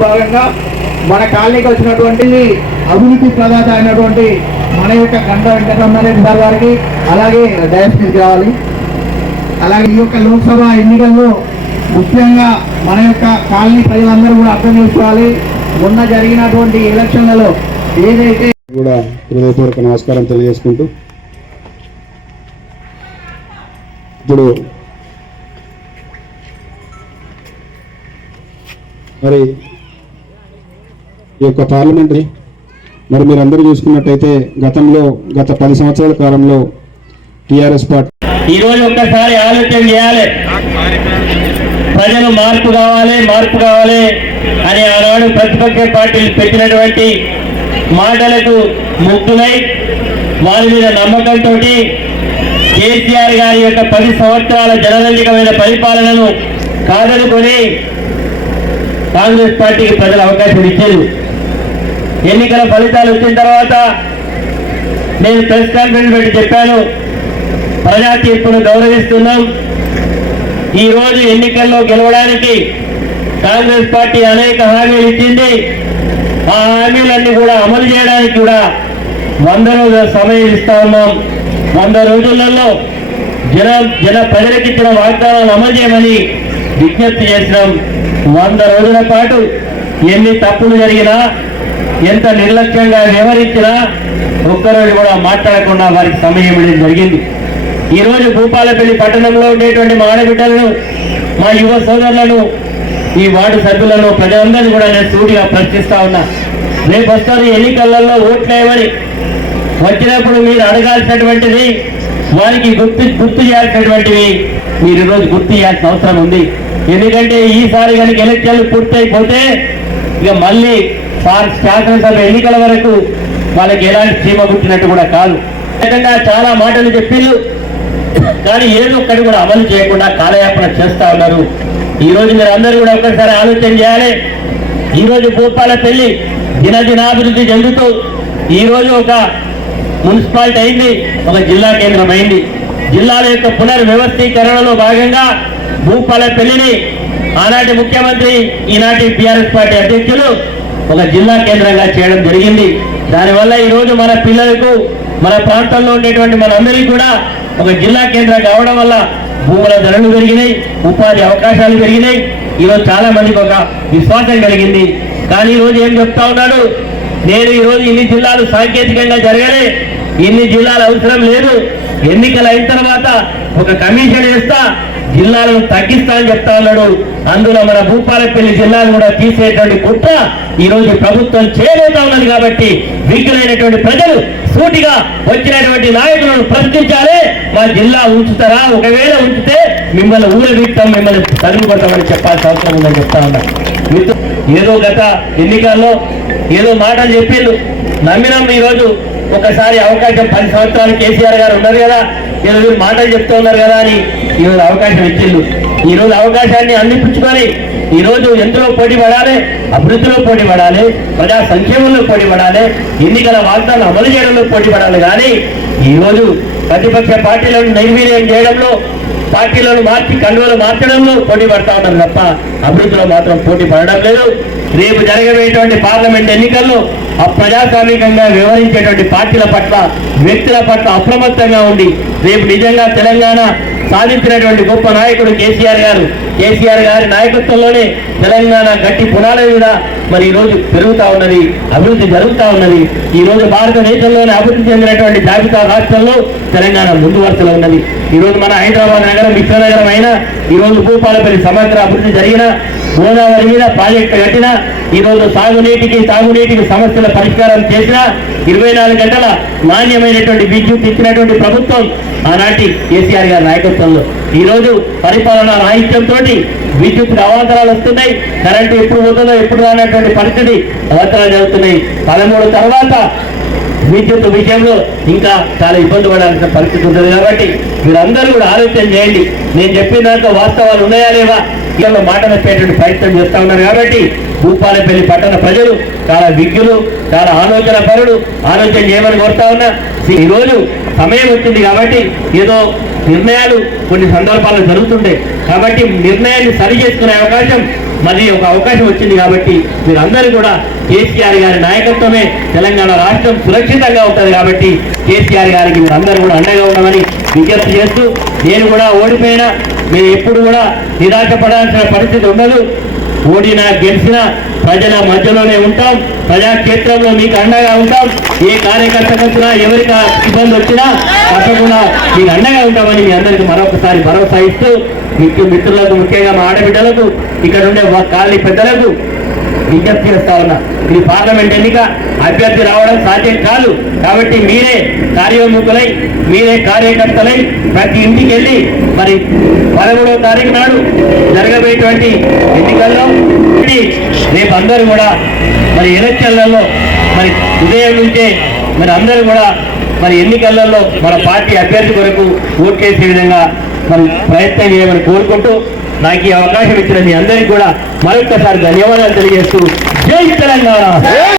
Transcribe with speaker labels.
Speaker 1: భాగంగా మన కాలనీకి వచ్చినటువంటి అభివృద్ధి ప్రదాత అయినటువంటి మన యొక్క గంట వెంకటరమణారెడ్డి సార్ గారికి అలాగే డయాస్టిస్ కావాలి అలాగే ఈ యొక్క లోక్సభ ఎన్నికల్లో ముఖ్యంగా మన యొక్క కాలనీ ప్రజలందరూ కూడా అర్థం చేసుకోవాలి. మొన్న జరిగినటువంటి ఎలక్షన్లలో ఏదైతే
Speaker 2: కూడా హృదయపూర్వక నమస్కారం తెలియజేసుకుంటూ ఇప్పుడు మరి ఈ యొక్క పార్లమెంటరీ మరి మీరు అందరూ చూసుకున్నట్టయితే గతంలో గత పది సంవత్సరాల కాలంలో టిఆర్ఎస్ పార్టీ
Speaker 3: ఈ రోజు ఒక్కసారి ఆలోచన చేయాలి. ప్రజలు మార్పు కావాలి మార్పు కావాలి అని ఆనాడు ప్రతిపక్ష పార్టీలు పెట్టినటువంటి మాటలకు ముగ్ధులై వారి మీద నమ్మకంతో కేసీఆర్ గారి యొక్క పది సంవత్సరాల జనరంజకమైన పరిపాలనను కాదనుకొని కాంగ్రెస్ పార్టీకి ప్రజలు అవకాశం ఇచ్చారు. ఎన్నికల ఫలితాలు వచ్చిన తర్వాత నేను ప్రెస్ కాన్ఫరెన్స్ పెట్టి చెప్పాను. ప్రజా తీర్పును గౌరవిస్తున్నాం. ఈరోజు ఎన్నికల్లో గెలవడానికి కాంగ్రెస్ పార్టీ అనేక హామీలు ఇచ్చింది. ఆ హామీలన్నీ కూడా అమలు చేయడానికి కూడా వంద రోజుల సమయం ఇస్తా ఉన్నాం. వంద రోజులలో జన జన ప్రజలకు ఇచ్చిన వాగ్దానాలు అమలు చేయమని విజ్ఞప్తి చేసినాం. వంద రోజుల పాటు ఎన్ని తప్పులు జరిగినా ఎంత నిర్లక్ష్యంగా వ్యవహరించినా ఒక్కరోజు కూడా మాట్లాడకుండా వారికి సమయం ఇవ్వడం జరిగింది. ఈరోజు భూపాలపల్లి పట్టణంలో ఉండేటువంటి మా ఆడబిడ్డలను మా యువ సోదరులను ఈ వార్డు సభ్యులను ప్రజలందరినీ కూడా నేను సూటిగా ప్రశ్నిస్తా ఉన్నా. రేపు వస్తారు ఎన్నికలలో ఓట్లేమని వచ్చినప్పుడు మీరు అడగాల్సినటువంటిది వారికి గుర్తు గుర్తు చేయాల్సినటువంటివి మీరు ఈరోజు గుర్తు చేయాల్సిన అవసరం ఉంది. ఎందుకంటే ఈసారి కనుక ఎలక్షన్లు పూర్తయిపోతే ఇక మళ్ళీ సార్ శాసనసభ ఎన్నికల వరకు వాళ్ళకి ఎలాంటి చీమ పుట్టినట్టు కూడా కాదు. విధంగా చాలా మాటలు చెప్పిళ్ళు కానీ ఏదో ఒక్కటి కూడా అమలు చేయకుండా కాలయాపన చేస్తా ఉన్నారు. ఈ రోజు మీరు అందరూ కూడా ఒక్కసారి ఆలోచన చేయాలి. ఈ రోజు భూపాల పెళ్ళి దినదినాభివృద్ధి చెందుతూ ఈ రోజు ఒక మున్సిపాలిటీ అయింది ఒక జిల్లా కేంద్రం అయింది. జిల్లాల యొక్క పునర్వ్యవస్థీకరణలో భాగంగా భూపాల పెళ్ళిని ఆనాటి ముఖ్యమంత్రి ఈనాటి టిఆర్ఎస్ పార్టీ అధ్యక్షులు ఒక జిల్లా కేంద్రంగా చేయడం జరిగింది. దానివల్ల ఈ రోజు మన పిల్లలకు మన ప్రాంతంలో ఉండేటువంటి మనందరికీ కూడా ఒక జిల్లా కేంద్రం కావడం వల్ల భూముల ధరలు పెరిగినాయి ఉపాధి అవకాశాలు పెరిగినాయి. ఈరోజు చాలా మందికి ఒక విశ్వాసం కలిగింది. కానీ ఈరోజు ఏం చెప్తా ఉన్నాడు? నేను ఈరోజు ఇన్ని జిల్లాలు సాంకేతికంగా జరగలే ఇన్ని జిల్లాలు అవసరం లేదు. ఎన్నికలు అయిన తర్వాత ఒక కమిషన్ వేస్తా జిల్లాలను తగ్గిస్తా అని చెప్తా ఉన్నాడు. అందులో మన భూపాలపల్లి జిల్లాను కూడా తీసేటువంటి కుట్ర ఈరోజు ప్రభుత్వం చేయబోతా ఉన్నది కాబట్టి విగ్గులైనటువంటి ప్రజలు సూటిగా వచ్చినటువంటి నాయకులను ప్రశ్నించాలి. మా జిల్లా ఉంచుతారా? ఒకవేళ ఉంచితే మిమ్మల్ని ఊరబిట్టాం మిమ్మల్ని తరుగుపడతామని చెప్పాల్సిన అవసరం ఉందని చెప్తా ఉన్నా. ఏదో గత ఎన్నికల్లో ఏదో మాటలు చెప్పిండు నమ్మినాం ఈ రోజు ఒకసారి అవకాశం పది సంవత్సరాలు కేసీఆర్ గారు ఉన్నారు కదా ఈరోజు మాటలు చెప్తూ ఉన్నారు కదా అని ఈరోజు అవకాశం ఇచ్చిండు. ఈరోజు అవకాశాన్ని అందిపుచ్చుకొని ఈరోజు ఎంతలో ఎందులో పోటీ పడాలి అభివృద్ధిలో పోటీ పడాలి ప్రజా సంక్షేమంలో పోటీ పడాలి ఎన్నికల వాగ్దానం అమలు చేయడంలో పోటీ పడాలి కానీ ఈరోజు ప్రతిపక్ష పార్టీలను నిర్వీర్యం చేయడంలో పార్టీలను మార్చి కండువలు మార్చడంలో పోటీ పడతా ఉన్నారు తప్ప అభివృద్ధిలో మాత్రం పోటీ పడడం లేదు. రేపు జరగబోయేటువంటి పార్లమెంట్ ఎన్నికల్లో అప్రజాస్వామికంగా వ్యవహరించేటువంటి పార్టీల పట్ల వ్యక్తుల పట్ల అప్రమత్తంగా ఉండి రేపు నిజంగా తెలంగాణ సాధించినటువంటి గొప్ప నాయకుడు కేసీఆర్ గారు. కేసీఆర్ గారి నాయకత్వంలోనే తెలంగాణ గట్టి పునాల మీద మరి ఈ రోజు పెరుగుతా ఉన్నది అభివృద్ధి జరుగుతా ఉన్నది. ఈ రోజు భారతదేశంలోనే అభివృద్ధి చెందినటువంటి జాబితా రాష్ట్రంలో తెలంగాణ ముందు వరుసలో ఉన్నది. ఈ రోజు మన హైదరాబాద్ నగరం విశ్వనగరం అయినా ఈ రోజు భూపాలపల్లి సమగ్ర అభివృద్ధి జరిగిన గోదావరి మీద ప్రాజెక్టు కట్టినా ఈరోజు సాగునీటికి సాగునీటికి సమస్యల పరిష్కారం చేసిన ఇరవై నాలుగు గంటల నాణ్యమైనటువంటి విద్యుత్ ఇచ్చినటువంటి ప్రభుత్వం ఆనాటి కేసీఆర్ గారి నాయకత్వంలో. ఈరోజు పరిపాలనా పరిపాలన రాహిత్యంతో విద్యుత్ అవాంతరాలు వస్తున్నాయి కరెంటు ఎప్పుడు పోతుందో ఎప్పుడు రానటువంటి పరిస్థితి అవాంతరాలు జరుగుతున్నాయి. పదమూడు తర్వాత విద్యుత్ విషయంలో ఇంకా చాలా ఇబ్బంది పడాల్సిన పరిస్థితి ఉంటుంది కాబట్టి మీరందరూ కూడా ఆలోచన చేయండి. నేను చెప్పిన దాంట్లో వాస్తవాలు ఉన్నాయా లేవా? ఇలా మాటలు ప్రయత్నం చేస్తా ఉన్నారు కాబట్టి భూపాలపల్లి పట్టణ ప్రజలు చాలా విజ్ఞులు చాలా ఆలోచన పరుడు ఆలోచన చేయమని కోరుతా ఉన్నా. ఈ రోజు సమయం వచ్చింది కాబట్టి ఏదో నిర్ణయాలు కొన్ని సందర్భాల్లో జరుగుతుంటాయి కాబట్టి నిర్ణయాన్ని సరి చేసుకునే అవకాశం మరి ఒక అవకాశం వచ్చింది కాబట్టి మీరందరూ కూడా కేసీఆర్ గారి నాయకత్వమే తెలంగాణ రాష్ట్రం సురక్షితంగా ఉంటుంది కాబట్టి కేసీఆర్ గారికి మీరందరూ కూడా అండగా ఉండమని విజ్ఞప్తి చేస్తూ నేను కూడా ఓడిపోయినా మేము ఎప్పుడు కూడా నిరాశపడాల్సిన పరిస్థితి ఉండదు. ఓడినా గెలిచిన ప్రజల మధ్యలోనే ఉంటాం. ప్రజాక్షేత్రంలో మీకు అండగా ఉంటాం. ఏ కార్యకర్తకు వచ్చినా ఎవరికి ఇబ్బంది వచ్చినా తప్పకుండా మీకు అండగా ఉంటామని మీ అందరికీ మరొకసారి భరోసా ఇస్తూ మిత్రు మిత్రులకు ముఖ్యంగా మా ఆడబిడ్డలకు ఇక్కడ ఉండే కాలనీ పెద్దలకు విజ్ఞప్తి చేస్తా ఉన్నా. ఇది పార్లమెంట్ ఎన్నిక అభ్యర్థి రావడం సాధ్యం కాదు. కాబట్టి మీరే కార్యోన్ముఖులై మీరే కార్యకర్తలై ప్రతి ఇంటికి వెళ్ళి మరి పదమూడవ తారీఖు నాడు జరగబోయేటువంటి ఎన్నికల్లో రేపు అందరూ కూడా మరి ఎలక్షన్లలో మరి ఉదయం నుంచే మరి అందరూ కూడా మరి ఎన్నికలలో మన పార్టీ అభ్యర్థి కొరకు ఓట్లేసే విధంగా మరి ప్రయత్నం చేయమని కోరుకుంటూ నాకు ఈ అవకాశం ఇచ్చిన మీ అందరికీ కూడా మరొక్కసారి ధన్యవాదాలు తెలియజేస్తూ జై తెలంగాణ.